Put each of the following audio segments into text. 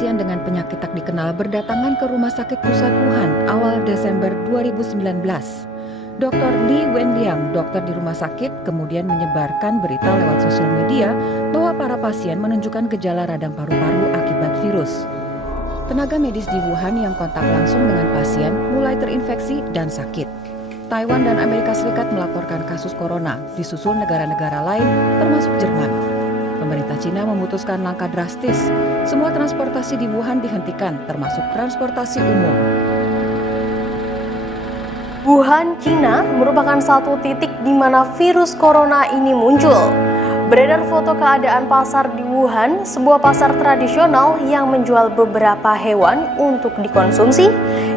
pasien dengan penyakit tak dikenal berdatangan ke Rumah Sakit Pusat Wuhan awal Desember 2019. Dr. Li Wenliang, dokter di rumah sakit, kemudian menyebarkan berita lewat sosial media bahwa para pasien menunjukkan gejala radang paru-paru akibat virus. Tenaga medis di Wuhan yang kontak langsung dengan pasien mulai terinfeksi dan sakit. Taiwan dan Amerika Serikat melaporkan kasus corona, disusul negara-negara lain termasuk Jerman. Pemerintah Cina memutuskan langkah drastis. Semua transportasi di Wuhan dihentikan, termasuk transportasi umum. Wuhan, Cina merupakan satu titik di mana virus corona ini muncul. Beredar foto keadaan pasar di Wuhan, sebuah pasar tradisional yang menjual beberapa hewan untuk dikonsumsi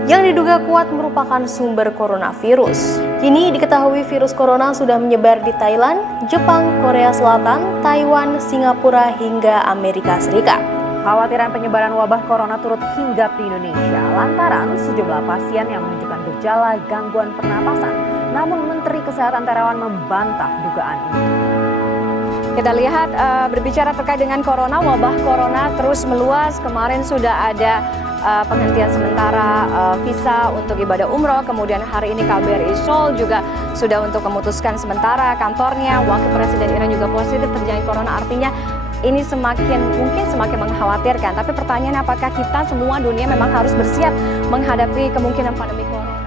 yang diduga kuat merupakan sumber coronavirus. Kini diketahui virus corona sudah menyebar di Thailand, Jepang, Korea Selatan, Taiwan, Singapura, hingga Amerika Serikat. Khawatiran penyebaran wabah corona turut hinggap di Indonesia lantaran sejumlah pasien yang menunjukkan gejala gangguan pernapasan. Namun Menteri Kesehatan Terawan membantah dugaan itu. Kita lihat berbicara terkait dengan corona, wabah corona terus meluas. Kemarin sudah ada penghentian sementara visa untuk ibadah umroh. Kemudian hari ini KBRI Seoul juga sudah untuk memutuskan sementara kantornya. Wakil Presiden Iran juga positif terjangkit corona. Artinya ini mungkin semakin mengkhawatirkan. Tapi pertanyaan, apakah kita semua dunia memang harus bersiap menghadapi kemungkinan pandemi corona?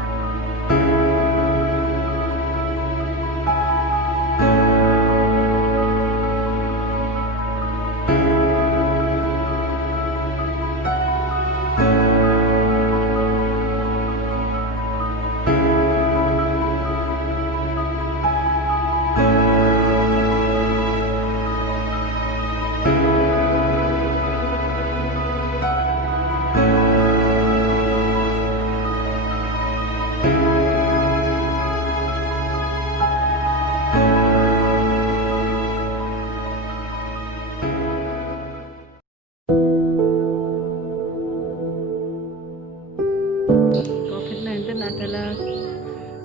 COVID-19 adalah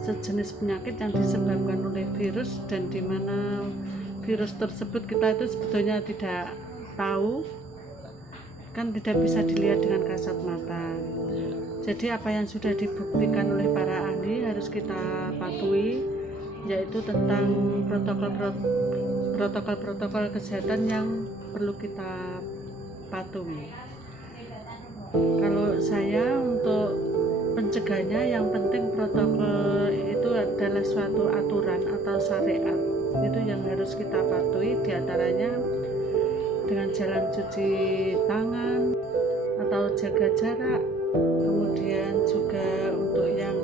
sejenis penyakit yang disebabkan oleh virus, dan di mana virus tersebut kita itu sebetulnya tidak tahu, kan tidak bisa dilihat dengan kasat mata. Jadi apa yang sudah dibuktikan oleh para ahli harus kita patuhi, yaitu tentang protokol kesehatan yang perlu kita patuhi. Kalau saya untuk pencegahannya, yang penting protokol itu adalah suatu aturan atau syariat, itu yang harus kita patuhi, diantaranya dengan jalan cuci tangan atau jaga jarak. Kemudian juga untuk yang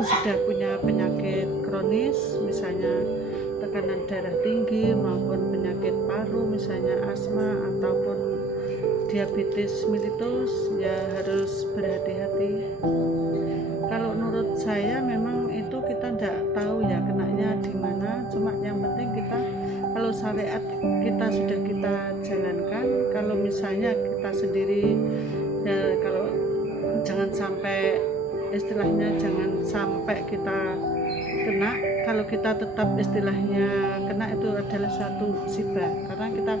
sudah punya penyakit kronis, misalnya tekanan darah tinggi maupun penyakit paru, misalnya asma ataupun diabetes mellitus, ya harus berhati-hati. Kalau menurut saya memang itu kita tidak tahu ya kenanya di mana, cuma yang penting kita kalau syariat kita sudah kita jalankan, kalau misalnya kita sendiri ya, kalau jangan sampai istilahnya jangan sampai kita kena, kalau kita tetap istilahnya kena itu adalah suatu musibah, karena kita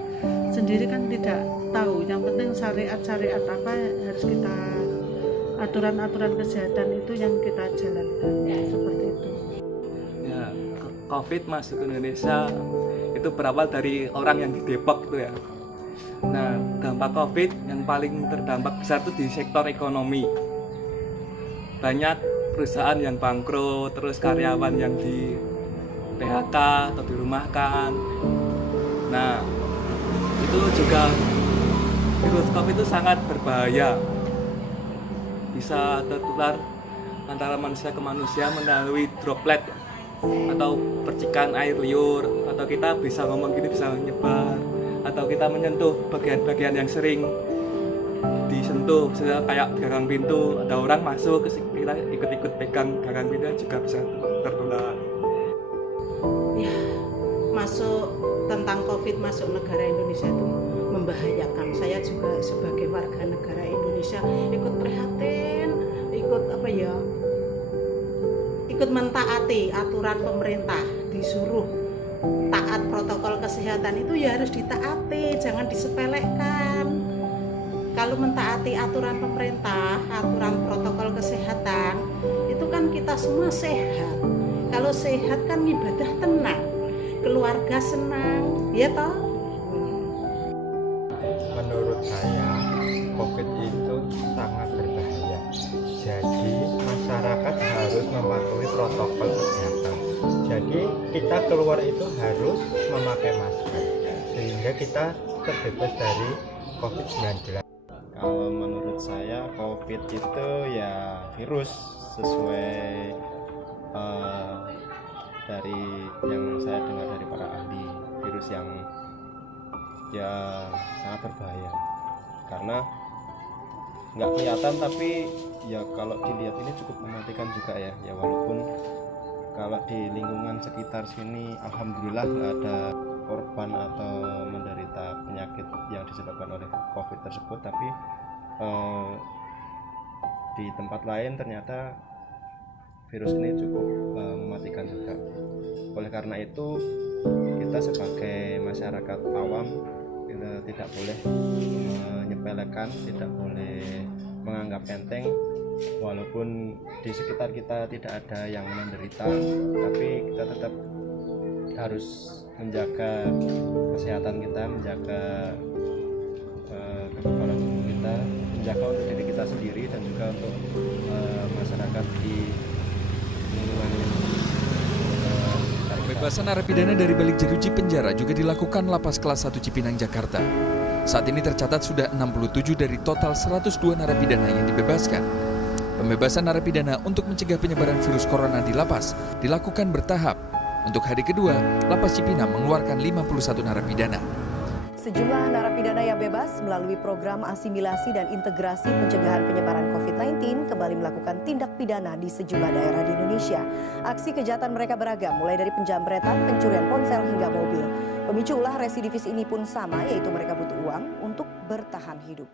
sendiri kan tidak tahu. Yang penting syariat apa harus kita, aturan-aturan kesehatan itu yang kita jalankan, seperti itu. Ya, COVID masuk ke Indonesia itu berawal dari orang yang di Depok itu ya. Nah, dampak COVID yang paling terdampak besar itu di sektor ekonomi. Banyak perusahaan yang bangkrut, terus karyawan yang di PHK atau dirumahkan. Nah, itu juga virus COVID itu sangat berbahaya. Bisa tertular antara manusia ke manusia melalui droplet atau percikan air liur, atau kita bisa ngomong gini bisa menyebar, atau kita menyentuh bagian-bagian yang sering disentuh, misalnya kayak gagang pintu, ada orang masuk kita ikut-ikut pegang gagang pintu juga bisa tertular. Ya, masuk tentang COVID masuk negara Indonesia itu membahayakan. Saya juga sebagai warga negara Indonesia ikut prihatin, ikut mentaati aturan pemerintah, disuruh taat protokol kesehatan itu ya harus ditaati, jangan disepelekan. kalau mentaati aturan pemerintah, aturan protokol kesehatan, itu kan kita semua sehat. Kalau sehat kan ibadah tenang, keluarga senang, ya toh? Menurut saya, COVID itu sangat berbahaya. Jadi masyarakat harus mematuhi protokol kesehatan. Jadi kita keluar itu harus memakai masker sehingga kita terbebas dari COVID-19. Kalau menurut saya COVID itu ya virus sesuai dari yang saya dengar dari para ahli, virus yang ya sangat berbahaya karena nggak kelihatan tapi ya kalau dilihat ini cukup mematikan juga ya walaupun kalau di lingkungan sekitar sini alhamdulillah nggak ada korban atau menderita penyakit yang disebabkan oleh COVID tersebut, tapi di tempat lain ternyata virus ini cukup mematikan juga. Oleh karena itu kita sebagai masyarakat awam kita tidak boleh menyepelekan, tidak boleh menganggap enteng walaupun di sekitar kita tidak ada yang menderita, tapi kita tetap harus menjaga kesehatan kita, menjaga kekebalan tubuh kita, menjaga untuk diri kita sendiri dan juga untuk masyarakat di lingkungan ini. Pembebasan narapidana dari balik jeruji penjara juga dilakukan Lapas Kelas 1 Cipinang, Jakarta. Saat ini tercatat sudah 67 dari total 102 narapidana yang dibebaskan. Pembebasan narapidana untuk mencegah penyebaran virus corona di lapas dilakukan bertahap. Untuk hari kedua, Lapas Cipinang mengeluarkan 51 narapidana. Sejumlah narapidana yang bebas melalui program asimilasi dan integrasi pencegahan penyebaran COVID-19 kembali melakukan tindak pidana di sejumlah daerah di Indonesia. Aksi kejahatan mereka beragam, mulai dari penjamretan, pencurian ponsel hingga mobil. Pemicu ulah residivis ini pun sama, yaitu mereka butuh uang untuk bertahan hidup.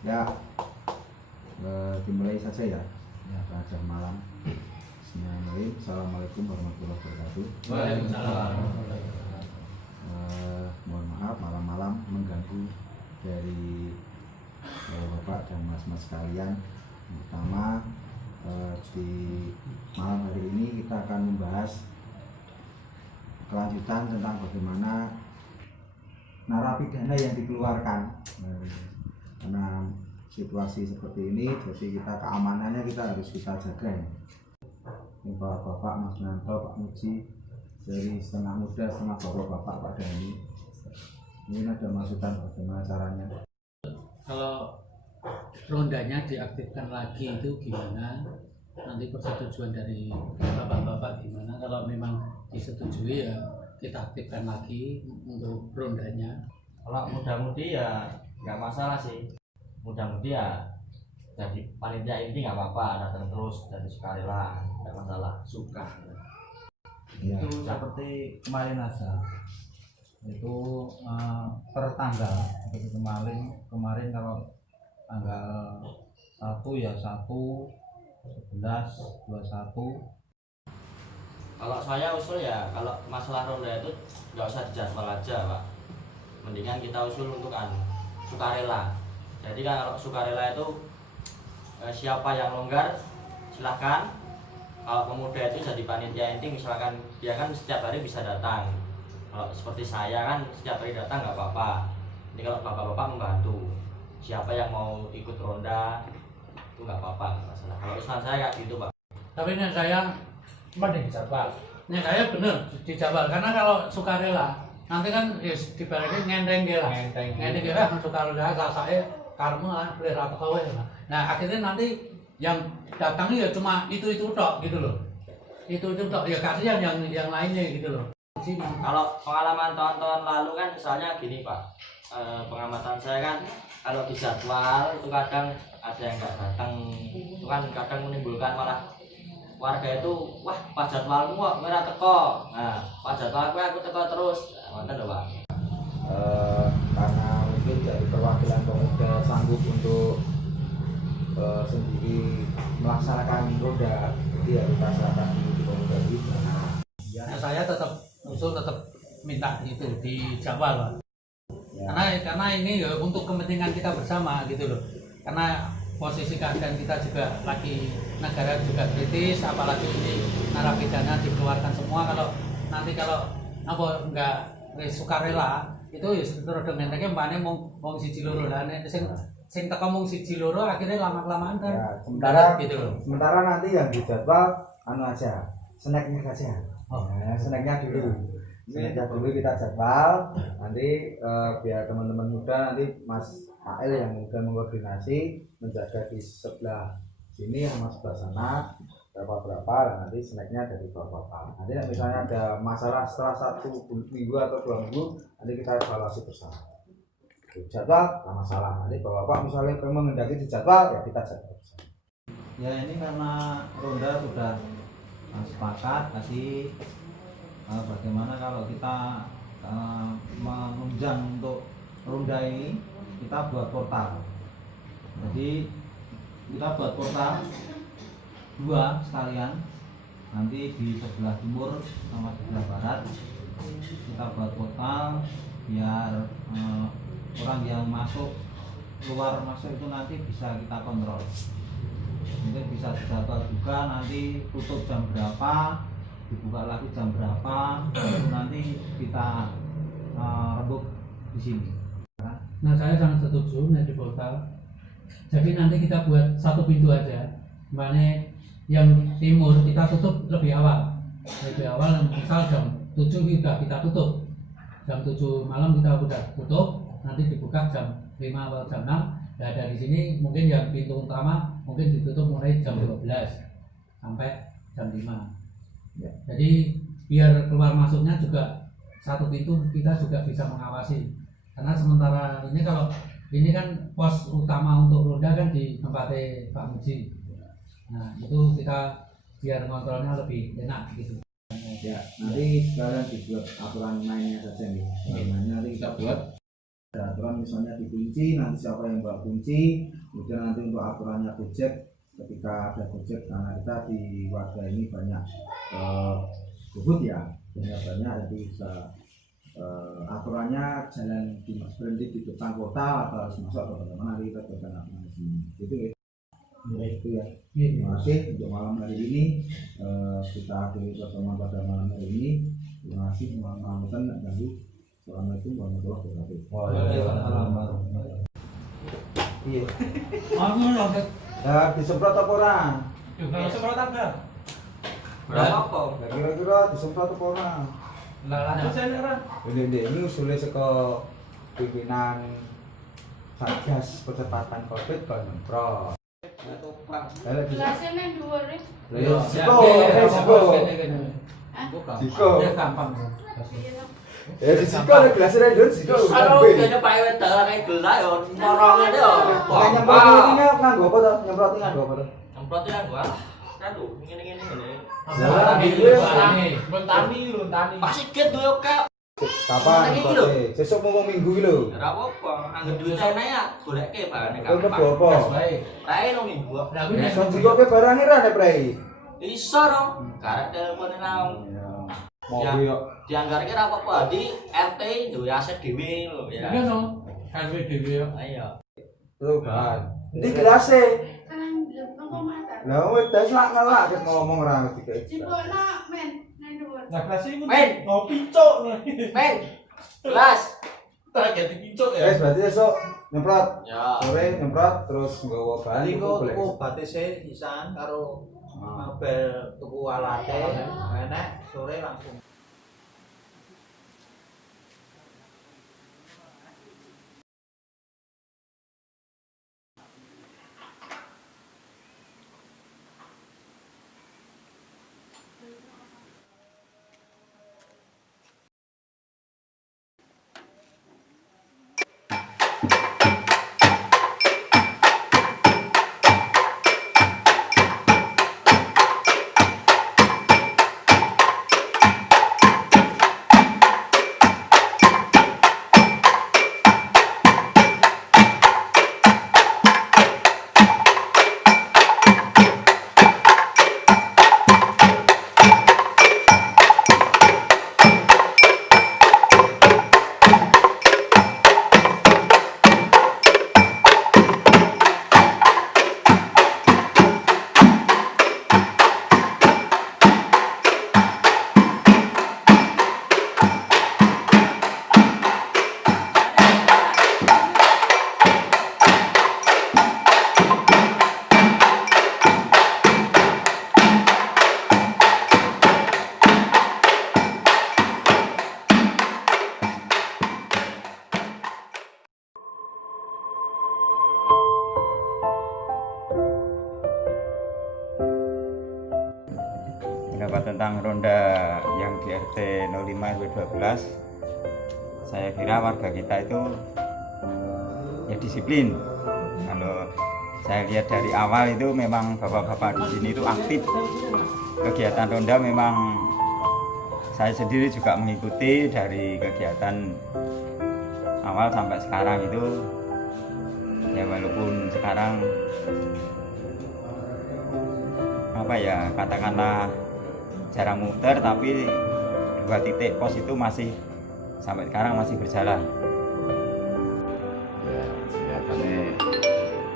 Ya, dimulai saja ya, pada malam. Bismillahirrahmanirrahim. Assalamualaikum warahmatullahi wabarakatuh. Waalaikumsalam. Mohon maaf malam-malam mengganggu dari Bapak dan Mas-mas sekalian. Pertama, di malam hari ini kita akan membahas kelanjutan tentang bagaimana narapidana yang dikeluarkan. Karena situasi seperti ini, jadi kita keamanannya kita harus kita jaga. Ini Bapak Mas Nanto, Pak Muji, dari setengah muda, setengah bapak-bapak Pak Dhani. Ini ada masukan bagaimana caranya? Kalau rondanya diaktifkan lagi itu gimana? Nanti persetujuan dari bapak-bapak gimana? Kalau memang disetujui ya kita aktifkan lagi untuk rondanya. Kalau muda-mudi ya nggak masalah sih. Muda-mudi ya jadi panitia inti nggak apa-apa, datang terus dari sukarela, nggak masalah, suka. Ya. Itu seperti kemarin aja itu per tanggal seperti kemarin kalau tanggal 1 ya 1, 11, 21. Kalau saya usul ya kalau masalah ronda itu nggak usah dijadwal aja Pak, mendingan kita usul untuk sukarela. Jadi kan kalau sukarela itu siapa yang longgar silahkan. Kalau pemuda itu jadi panitia inti, misalkan dia kan setiap hari bisa datang. Kalau seperti saya kan setiap hari datang nggak apa-apa. Ini kalau bapak-bapak membantu, siapa yang mau ikut ronda itu nggak apa-apa, nggak masalah. Kalau usulan saya kayak gitu Pak. Tapi ini saya mending dijadwal. Ini saya bener dijadwal karena kalau sukarela nanti kan dibalikin ngenteng lah. Ngenteng lah sukarela saya karmu lah beli rata kowe. Nah akhirnya nanti yang datangnya ya cuma itu tok gitu loh. Itu tok ya kasihan yang lainnya gitu loh. Kalau pengalaman tahun-tahun lalu kan misalnya gini Pak, pengamatan saya kan kalau di jadwal itu kadang ada yang nggak datang, itu kan kadang menimbulkan malah warga itu wah pas jadwalmu kok nggak teko, nah pas jadwalku aku teko terus, ngerti loh Pak. Karena mungkin dari perwakilan pemuda sanggup untuk sendiri melaksanakan roda, jadi harus melaksanakan di pemuda itu. Nah, saya tetap usul tetap minta itu di Jawa Pak. Ya. Karena ini ya untuk kepentingan kita bersama gitu loh. Karena posisi keadaan kita juga lagi negara juga kritis, apalagi ini narapidana dikeluarkan semua. Kalau apa enggak sukarela itu ya terus dengan mereka mbane mung siji loro lah nek sing teko mung siji loro akhirnya lama-kelamaan kan. Ya, sementara gitu loh. Sementara nanti yang dijadwal aja, snacknya saja. Snacknya dulu. Snacknya dulu kita jadwal. Nanti biar teman-teman muda nanti Mas Mail yang mudah mengkoordinasi menjaga di sebelah sini sama sebelah sana berapa dan nanti snacknya dari berapa. Nanti misalnya ada masalah setelah 1 minggu atau 2 minggu nanti kita evaluasi bersama. Jadwal nggak masalah. Nanti bapak misalnya menghendaki di jadwal ya kita jadwal bersama. Ya ini karena ronda sudah sepakat tadi bagaimana kalau kita menunjang untuk ronda ini kita buat portal. Jadi kita buat portal 2 sekalian, nanti di sebelah timur sama sebelah barat kita buat portal biar orang yang masuk keluar masuk itu nanti bisa kita kontrol. Mungkin bisa dijadwal juga nanti tutup jam berapa, dibuka lagi jam berapa, itu nanti kita rembuk di sini. Nah saya sangat setuju di portal. Jadi nanti kita buat 1 pintu aja. Mana yang timur kita tutup lebih awal. Misal jam 7 kita tutup. Jam 7 malam kita udah tutup. Nanti dibuka jam 5 atau jam 6. Nah dari sini mungkin yang pintu utama mungkin ditutup mulai jam 12 sampai jam 5. Ya. Jadi biar keluar masuknya juga 1 pintu kita juga bisa mengawasi. Karena sementara ini kalau ini kan pos utama untuk ronda kan di tempatnya Pak Muji. Nah itu kita biar kontrolnya lebih enak gitu. Ya nanti sekalian dibuat aturan mainnya saja nih. Mainnya nanti kita buat ada aturan misalnya dikunci, nanti siapa yang bawa kunci. Kemudian nanti untuk aturannya Gojek, ketika ada Gojek karena kita di warga ini banyak gubut ya, banyak jadi bisa aturannya jalan berhenti di depan kota atau harus masuk atau bagaimana nanti kita buatkan aturan di sini. Itu ya. Itu ya. Terima kasih untuk malam hari ini kita akhiri pertemuan pada malam hari ini. Terima kasih malam dan ganggu. Assalamualaikum warahmatullahi wabarakatuh. Waalaikumsalam warahmatullahi wabarakatuh. Iya. Ya disemprot apa orang? Semprot apa? Berapa apa? Ya kira-kira disemprot apa orang? Lanjut saya orang. Ini usulnya saka pimpinan Satgas Percepatan Covid Bang Nyemprot. Gelasnya nang dhuwur e. Lah Jiko. Ya gampang. Ya Jiko ada gelasnya nang Jiko. Kalau kene Pak Wedal kayak gelas yo morong ngene yo. Nyemprot ini nganggo apa to? Nyemprot ini nganggo apa to? Nyemprot ini nganggo aduh ngene-ngene ngene. Luntani. Pas sikit yo Kak. Kapan? Sesuk mau minggu iki lho. Ora apa-apa, anggo duit ana ya golekke barane Kok apa? Rae no minggu. Son juga pe barang ora nek prei. Iso dong. Karek telepone nang. Mau yo. Dianggarke ra apa-apa, di RT duwe aset dhewe lho ya. Iya no. RW dhewe yo. Ayo. Tuh kan. Ndi gelase? Kan nopo mata. Lah wis tes lak ngelak ket ngomong ora mesti kayak. Cipokno men nang dhuwur. Nah kelas ini Men. ngopi cok. Men. Kelas. Tak ganti pincuk ya. Wes berarti esuk nyemprot. Ya. Sore nyemprot terus nggawa bali Tadi kok kok boleh. obate sih sisan karo mabel tuku alate enek sore langsung. 2012 saya kira warga kita itu ya disiplin. Kalau saya lihat dari awal itu memang bapak-bapak di sini itu aktif. Kegiatan ronda memang saya sendiri juga mengikuti dari kegiatan awal sampai sekarang itu. Ya walaupun sekarang apa ya, katakanlah jarang muter, tapi 2 titik pos itu masih sampai sekarang masih berjalan. Ya, kelihatannya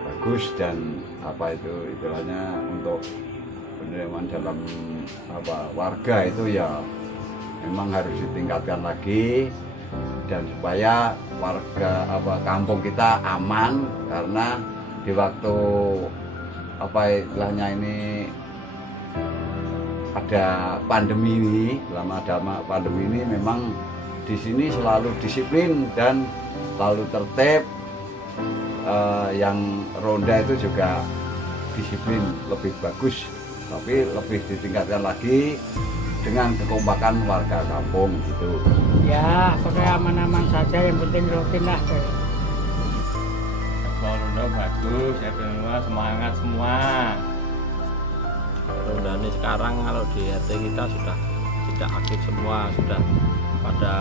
bagus dan apa itu istilahnya untuk penerimaan dalam warga itu ya memang harus ditingkatkan lagi, dan supaya warga kampung kita aman, karena di waktu istilahnya ini ada pandemi ini, selama ada pandemi ini memang di sini selalu disiplin dan selalu tertib. Yang ronda itu juga disiplin lebih bagus, tapi lebih ditingkatkan lagi dengan kekompakan warga kampung gitu. Ya, pokoknya aman-aman saja, yang penting rutin lah. Ronda bagus, ya semua semangat semua. Ronda ini sekarang kalau di RT kita sudah tidak aktif semua, sudah pada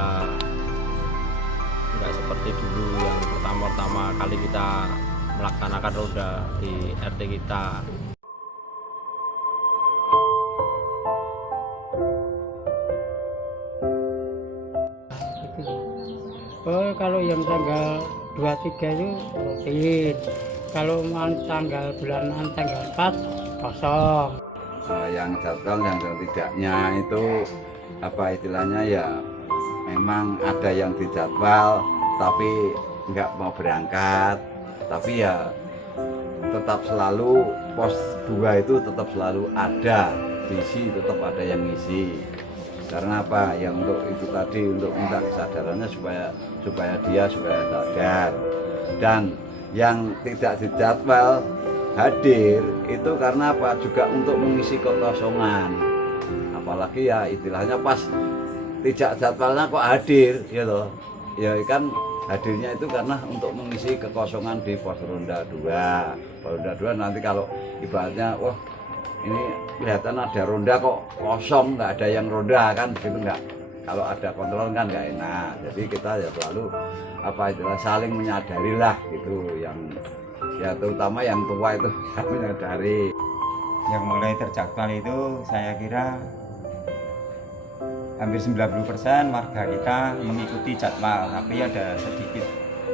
nggak seperti dulu yang pertama kali kita melaksanakan ronda di RT kita. Oh, kalau yang tanggal 23 itu rutin. Kalau tanggal bulanan tanggal 4 kosong. Yang jadwal yang tidaknya itu istilahnya ya memang ada yang dijadwal tapi nggak mau berangkat, tapi ya tetap selalu pos 2 itu tetap selalu ada diisi, tetap ada yang ngisi. Karena apa? Ya untuk itu tadi, untuk minta kesadarannya supaya dia sadar. Dan yang tidak dijadwal hadir itu karena apa? Juga untuk mengisi kekosongan. Apalagi ya istilahnya pas tidak jadwalnya kok hadir, ya loh. Ya kan hadirnya itu karena untuk mengisi kekosongan di pos ronda 2. Pos ronda 2 nanti kalau ibaratnya wah ini kelihatan ada ronda kok kosong, nggak ada yang ronda kan gitu, nggak. Kalau ada kontrol kan nggak enak. Jadi kita ya selalu saling menyadari lah gitu, yang ya terutama yang tua itu menyadari. Yang mulai terjadwal itu saya kira hampir 90% warga kita mengikuti jadwal, tapi ada sedikit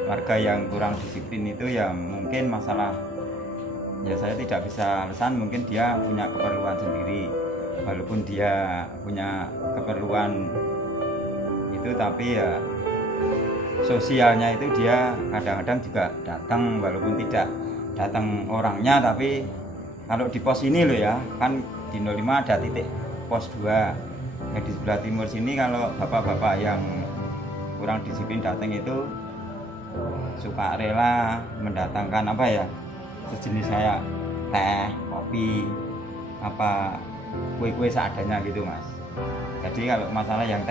warga yang kurang disiplin. Itu ya mungkin masalah, ya saya tidak bisa alasan, mungkin dia punya keperluan sendiri. Walaupun dia punya keperluan itu, tapi ya sosialnya itu dia kadang-kadang juga datang, walaupun tidak datang orangnya, tapi kalau di pos ini loh ya, kan di 05 ada titik pos 2. Nah, di sebelah timur sini kalau bapak-bapak yang kurang disiplin datang itu suka rela mendatangkan sejenis saya teh, kopi, kue-kue seadanya gitu mas. Jadi kalau masalah yang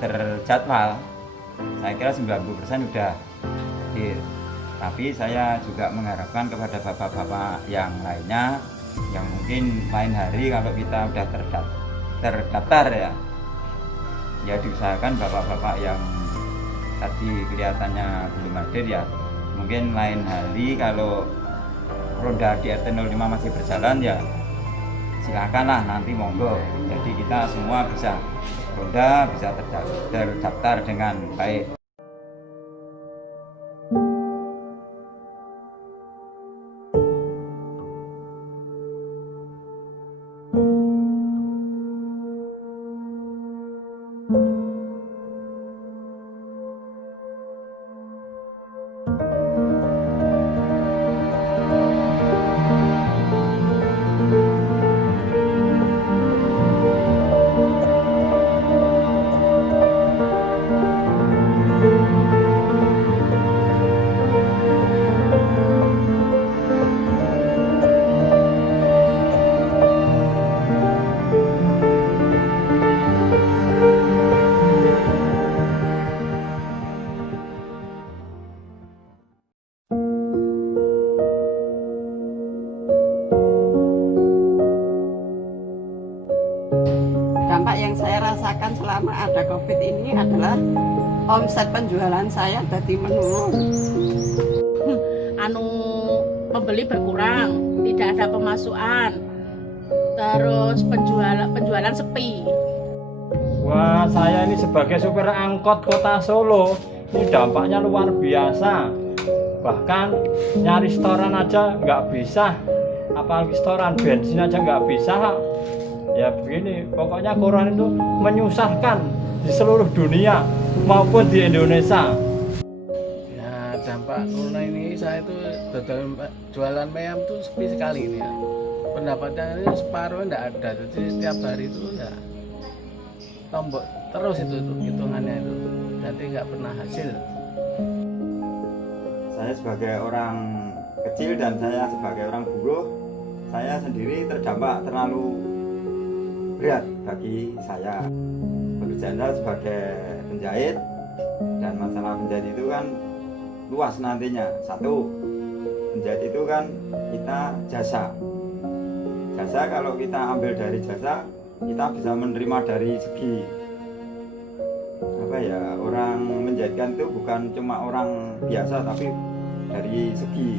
terjadwal, saya kira 90% sudah hadir. Tapi saya juga mengharapkan kepada bapak-bapak yang lainnya, yang mungkin lain hari kalau kita sudah terdaftar ya diusahakan bapak-bapak yang tadi kelihatannya belum hadir ya, mungkin lain hari kalau ronda di RT 05 masih berjalan ya silakanlah, nanti monggo. Jadi kita semua bisa ronda, bisa terdaftar dengan baik. selama ada COVID ini adalah omset penjualan saya jadi menurun. Pembeli berkurang, tidak ada pemasukan, terus penjualan sepi. Wah, saya ini sebagai supir angkot kota Solo, ini dampaknya luar biasa. Bahkan nyari setoran aja nggak bisa, apalagi setoran bensin aja nggak bisa. Ya begini, pokoknya corona itu menyusahkan di seluruh dunia maupun di Indonesia. Ya, dampak corona ini saya itu jualan ayam tuh sepi sekali ini ya. Pendapatnya ini separuh enggak ada, jadi setiap hari itu ya tombok terus itu hitungannya itu, jadi nggak pernah hasil. Saya sebagai orang kecil dan saya sebagai orang buruh, saya sendiri terdampak terlalu berat bagi saya. Pekerjaan saya sebagai penjahit, dan masalah penjahit itu kan luas nantinya. Satu, penjahit itu kan kita jasa. Jasa kalau kita ambil dari jasa, kita bisa menerima dari segi orang menjahitkan itu bukan cuma orang biasa, tapi dari segi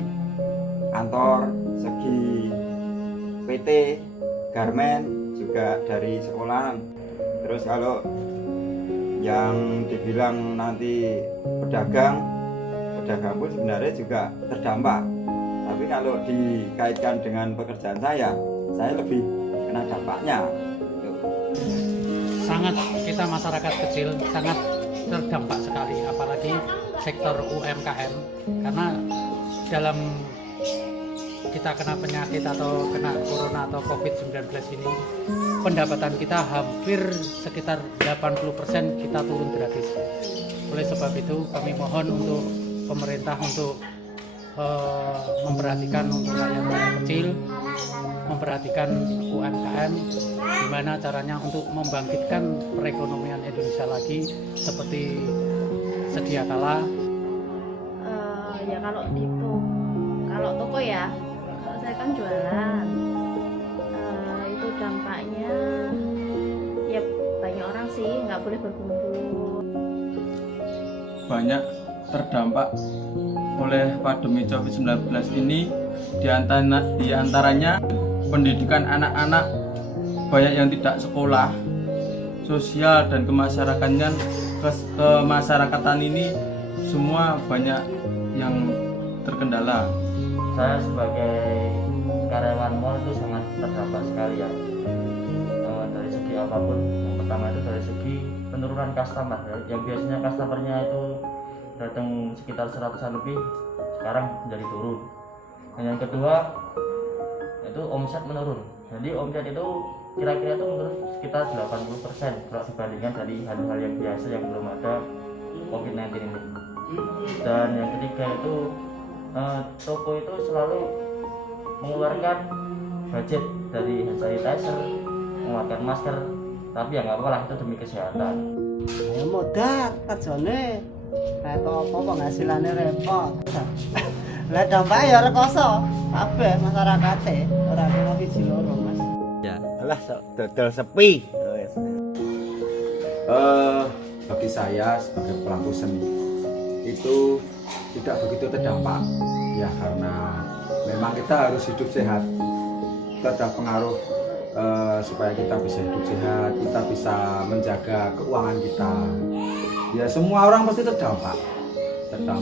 kantor, segi PT, garmen, juga dari sekolahan. Terus kalau yang dibilang nanti pedagang pun sebenarnya juga terdampak. Tapi kalau dikaitkan dengan pekerjaan saya lebih kena dampaknya. Sangat, kita masyarakat kecil sangat terdampak sekali, apalagi sektor UMKM, karena dalam kita kena penyakit atau kena corona atau COVID-19 ini, pendapatan kita hampir sekitar 80% kita turun gratis. Oleh sebab itu kami mohon untuk pemerintah untuk memperhatikan untuk rakyat kecil, memperhatikan UMKM, gimana caranya untuk membangkitkan perekonomian Indonesia lagi seperti sedia kala. Ya kalau toko ya, kalau saya kan jualan, itu dampaknya ya banyak orang sih nggak boleh berkumpul. Banyak terdampak oleh pandemi COVID-19 ini, diantaranya pendidikan anak-anak, banyak yang tidak sekolah, sosial dan kemasyarakatan ini semua banyak yang terkendala. Saya sebagai karyawan mall itu sangat terdampak sekali ya, dari segi apapun. Yang pertama itu dari segi penurunan customer, yang biasanya customernya itu datang sekitar 100-an lebih, sekarang menjadi turun. Dan yang kedua itu omset menurun. Jadi omset itu kira-kira itu menurun sekitar 80% kalau dibandingkan dari hal-hal yang biasa yang belum ada COVID-19 ini. Dan yang ketiga itu toko itu selalu mengeluarkan budget dari hand sanitizer, mengeluarkan masker, tapi ya nggak apa-apa lah, itu demi kesehatan. Ya mudah kerjane, kayak apa penghasilannya repot. Lah dampaknya ya rekoso kabeh masyarakate, ora kena siji loro, Mas. Ya, alah dodol sepi. Bagi saya sebagai pelaku seni itu tidak begitu terdampak ya, karena memang kita harus hidup sehat. Kita ada pengaruh supaya kita bisa hidup sehat, kita bisa menjaga keuangan kita. Ya semua orang pasti terdampak dalam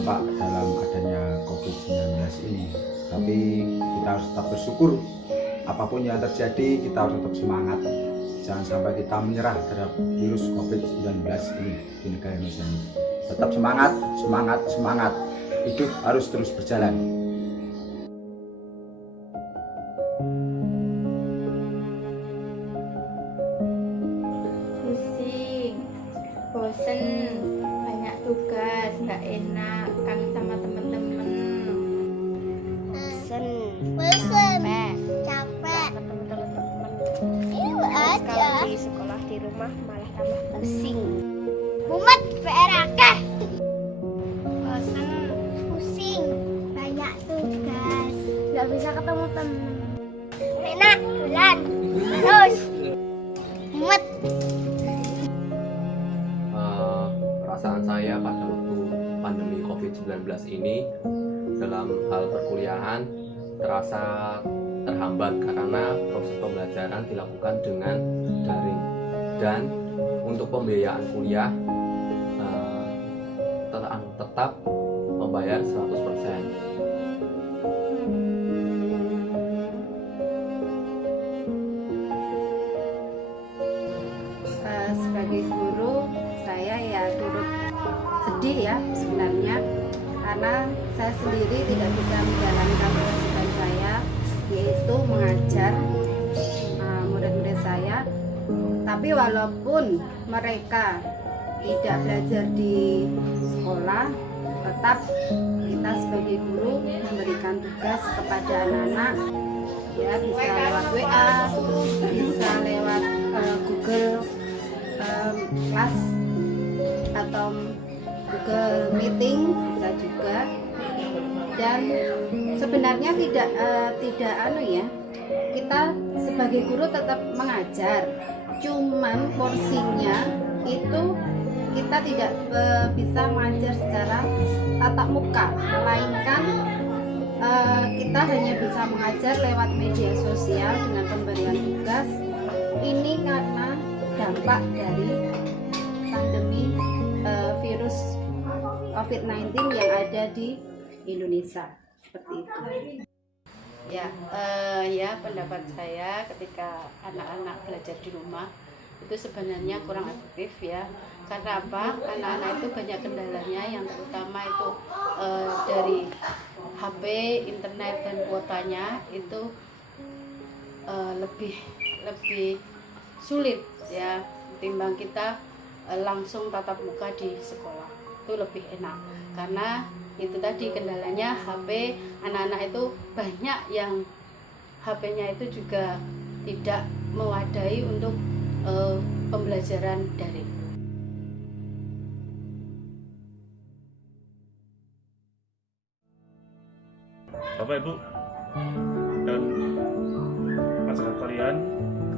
adanya COVID-19 ini. Tapi kita harus tetap bersyukur, apapun yang terjadi kita harus tetap semangat. Jangan sampai kita menyerah terhadap virus COVID-19 ini di negara Indonesia ini. Tetap semangat, semangat, semangat. Hidup harus terus berjalan. Pusing, bosen, banyak tugas, nggak enak, kangen sama temen-temen. Bosen, capek, ketemu temen-temen. Kalau di sekolah di rumah malah tambah pusing. Mumet, PR akeh. Bosen, pusing, banyak tugas, nggak bisa ketemu temen. Enak, bulan, terus mumet. perasaan saya pada waktu pandemi COVID-19 ini dalam hal perkuliahan terasa terhambat karena proses pembelajaran dilakukan dengan daring, dan untuk pembiayaan kuliah tetap membayar 100%. Sebagai guru, saya ya turut sedih ya sebenarnya, karena saya sendiri tidak bisa menjalankan kewajiban saya, yaitu mengajar murid-murid saya. Tapi walaupun mereka tidak belajar di sekolah, tetap kita sebagai guru memberikan tugas kepada anak-anak, ya bisa lewat WA, bisa lewat Google Class atau Google Meeting bisa juga. Dan sebenarnya tidak kita sebagai guru tetap mengajar, cuman porsinya itu kita tidak bisa mengajar secara tatap muka, melainkan kita hanya bisa mengajar lewat media sosial dengan pemberian tugas. Ini karena dampak dari pandemi virus COVID-19 yang ada di Indonesia, seperti itu. Ya, pendapat saya ketika anak-anak belajar di rumah itu sebenarnya kurang efektif ya. Karena apa? Anak-anak itu banyak kendalanya, yang terutama itu dari HP, internet dan kuotanya itu lebih sulit ya, timbang kita langsung tatap muka di sekolah. Itu lebih enak karena itu tadi kendalanya HP. Anak-anak itu banyak yang HP-nya itu juga tidak mewadai untuk pembelajaran daring. Bapak, Ibu, dan masyarakat kalian,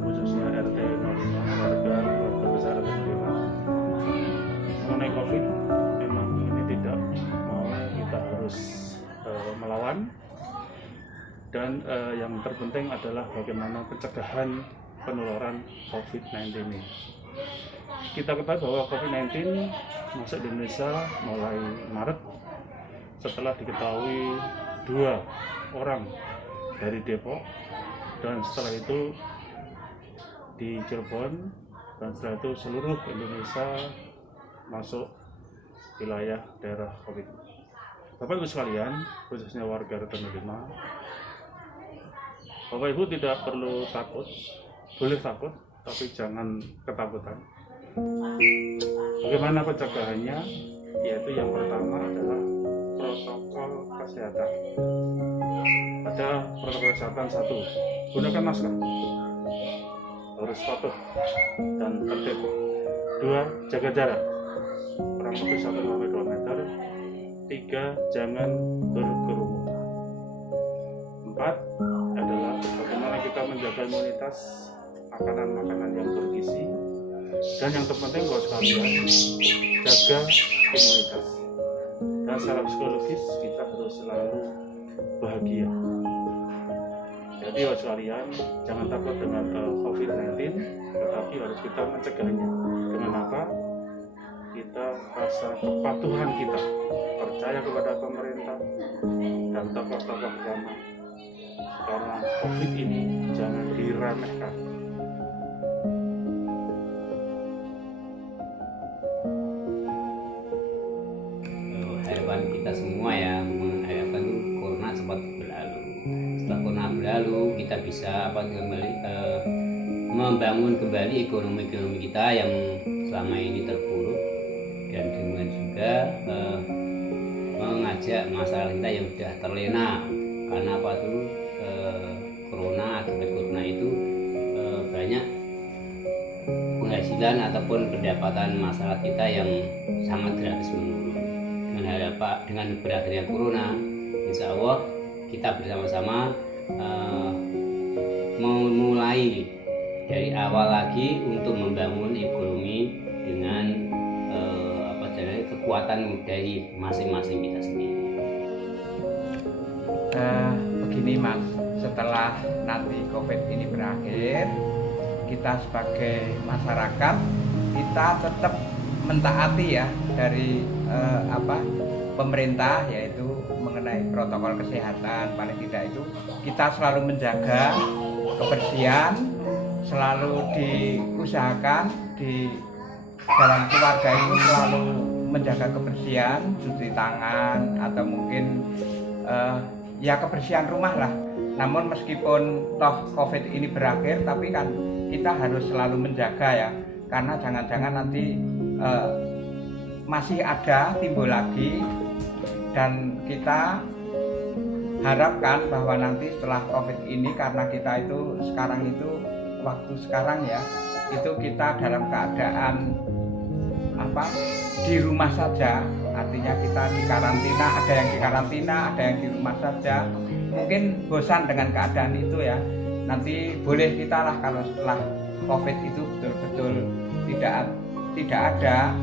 khususnya RT 05, warga besar RT 05, mengenai COVID, memang ini tidak mau kita harus melawan, dan yang terpenting adalah bagaimana pencegahan penularan COVID-19 ini. Kita ketahui bahwa COVID-19 masuk di Indonesia mulai Maret setelah diketahui 2 orang dari Depok, dan setelah itu di Cirebon, dan setelah itu seluruh Indonesia masuk wilayah daerah COVID. Bapak Ibu sekalian, khususnya warga RT 05, Bapak Ibu tidak perlu takut, boleh takut, tapi jangan ketakutan. Bagaimana pencegahannya? Yaitu yang pertama adalah protokol kesehatan. Ada protokol kesehatan 1, gunakan masker, harus patuh dan tertib. 2, jaga jarak kurang lebih 1-2 meter. 3, jangan berkerumun. 4 adalah bagaimana kita menjaga imunitas, makanan-makanan yang bergizi, dan yang terpenting buat sekalian, jaga imunitas. Dan secara psikologis kita harus selalu bahagia. Jadi buat sekalian, jangan takut dengan COVID-19, tetapi harus kita mencegahnya. Dengan apa? Kita rasa kepatuhan kita, percaya kepada pemerintah dan tokoh-tokoh agama. Karena COVID ini jangan diremehkan. Harapan kita semua ya, mengharapkan tuh corona cepat berlalu. Setelah corona berlalu, kita bisa membangun kembali ekonomi kita yang selama ini terpuruk, dan kemudian juga mengajak masyarakat kita yang sudah terlena karena apa tuh akibat corona itu banyak penghasilan ataupun pendapatan masyarakat kita yang sangat drastis menurun. Dengan berakhirnya corona, insya Allah kita bersama-sama memulai dari awal lagi untuk membangun ekonomi dengan kekuatan dari masing-masing kita sendiri. Begini Mas, setelah nanti COVID ini berakhir, kita sebagai masyarakat kita tetap mentaati ya dari pemerintah, yaitu mengenai protokol kesehatan. Paling tidak itu kita selalu menjaga kebersihan, selalu diusahakan di dalam keluarga ini selalu menjaga kebersihan, cuci tangan atau mungkin ya kebersihan rumah lah. Namun meskipun toh COVID ini berakhir, tapi kan kita harus selalu menjaga ya, karena jangan-jangan nanti masih ada timbul lagi, dan kita harapkan bahwa nanti setelah COVID ini, karena kita itu sekarang itu waktu sekarang ya, itu kita dalam keadaan di rumah saja, artinya kita di karantina, ada yang di karantina, ada yang di rumah saja. Mungkin bosan dengan keadaan itu ya. Nanti boleh kita lah kalau setelah COVID itu betul-betul tidak ada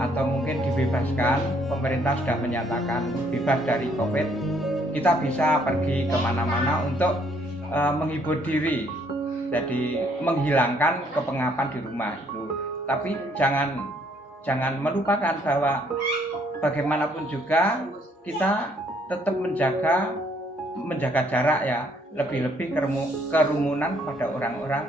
atau mungkin dibebaskan, pemerintah sudah menyatakan bebas dari COVID, kita bisa pergi kemana-mana untuk menghibur diri, jadi menghilangkan kepengapan di rumah itu. Tapi jangan melupakan bahwa bagaimanapun juga kita tetap menjaga jarak ya, lebih-lebih kerumunan pada orang-orang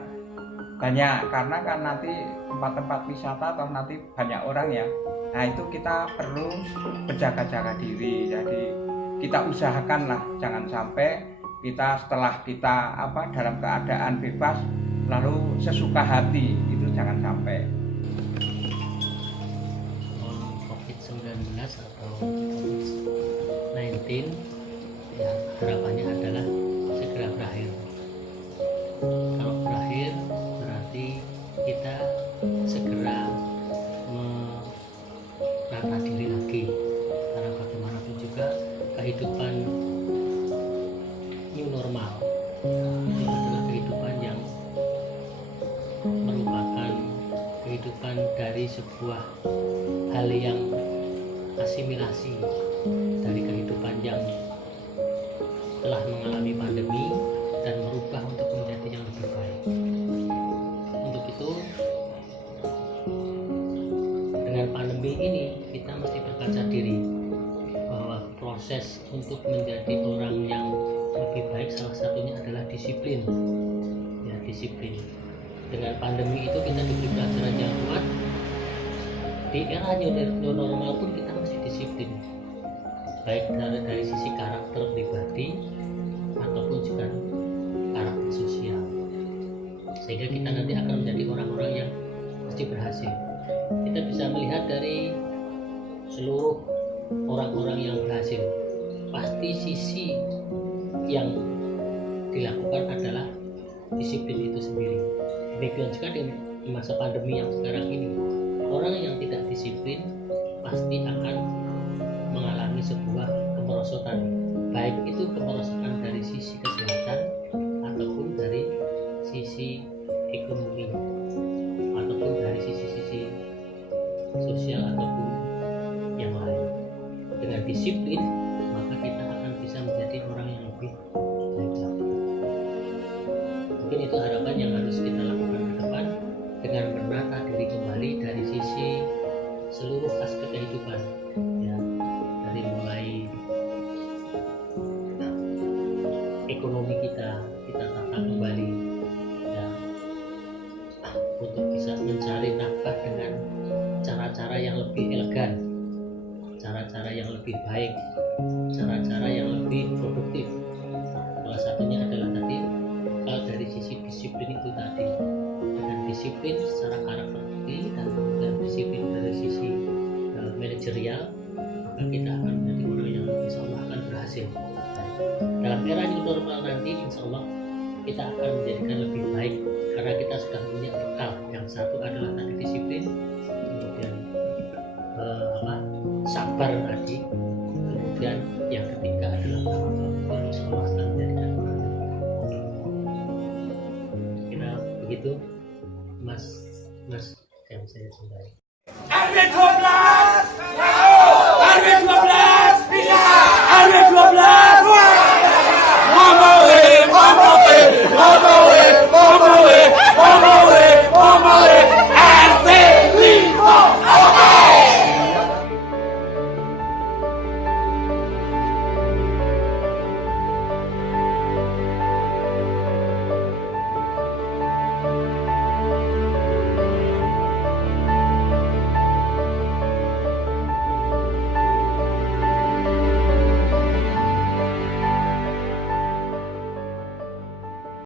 banyak, karena kan nanti tempat-tempat wisata atau nanti banyak orang ya. Nah itu kita perlu berjaga-jaga diri, jadi kita usahakanlah jangan sampai kita setelah kita dalam keadaan bebas lalu sesuka hati, itu jangan sampai. COVID-19 atau COVID-19 ya, harapannya adalah segera berakhir. Kalau berakhir berarti kita segera menata diri lagi, karena bagaimanapun juga kehidupan new normal itu adalah kehidupan yang merupakan kehidupan dari sebuah hal yang asimilasi dari kehidupan yang telah mengalami pandemi dan merubah untuk menjadi yang lebih baik. Untuk itu, dengan pandemi ini kita mesti berkaca diri bahwa proses untuk menjadi orang yang lebih baik salah satunya adalah disiplin. Ya, disiplin. Dengan pandemi itu kita diberi pelajaran yang kuat. Di era new normal pun kita mesti disiplin, baik dari sisi karakter pribadi ataupun juga karakter sosial, sehingga kita nanti akan menjadi orang-orang yang pasti berhasil. Kita bisa melihat dari seluruh orang-orang yang berhasil, pasti sisi yang dilakukan adalah disiplin itu sendiri. Demikian juga di masa pandemi yang sekarang ini, orang yang tidak disiplin pasti akan mengalami sebuah kemerosotan, baik itu kemerosotan dari sisi kesehatan ataupun dari sisi ekonomi ataupun dari sisi-sisi sosial ataupun yang lain. Dengan disiplin maka kita akan bisa menjadi orang yang lebih baik lagi. Mungkin itu harapan yang harus kita lakukan ke depan, dengan menata diri kembali dari sisi seluruh aspek kehidupan ya, dari mulai ekonomi kita tata kembali ya, untuk bisa mencari nafkah dengan cara-cara yang lebih elegan, cara-cara yang lebih baik, cara-cara yang lebih produktif. Salah satunya adalah tadi dari sisi disiplin itu tadi, dengan disiplin secara karakter dan kemudian disiplin dari sisi manajerial, maka kita akan menjadi orang yang insya Allah akan berhasil. Dalam era new normal nanti insya Allah kita akan menjadikan lebih baik, karena kita sudah punya bekal. Yang satu adalah tadi disiplin, kemudian sabar tadi, kemudian yang ketiga adalah tawakal. Insya Allah akan menjadikan orang yang kira begitu, Mas yang saya cintai.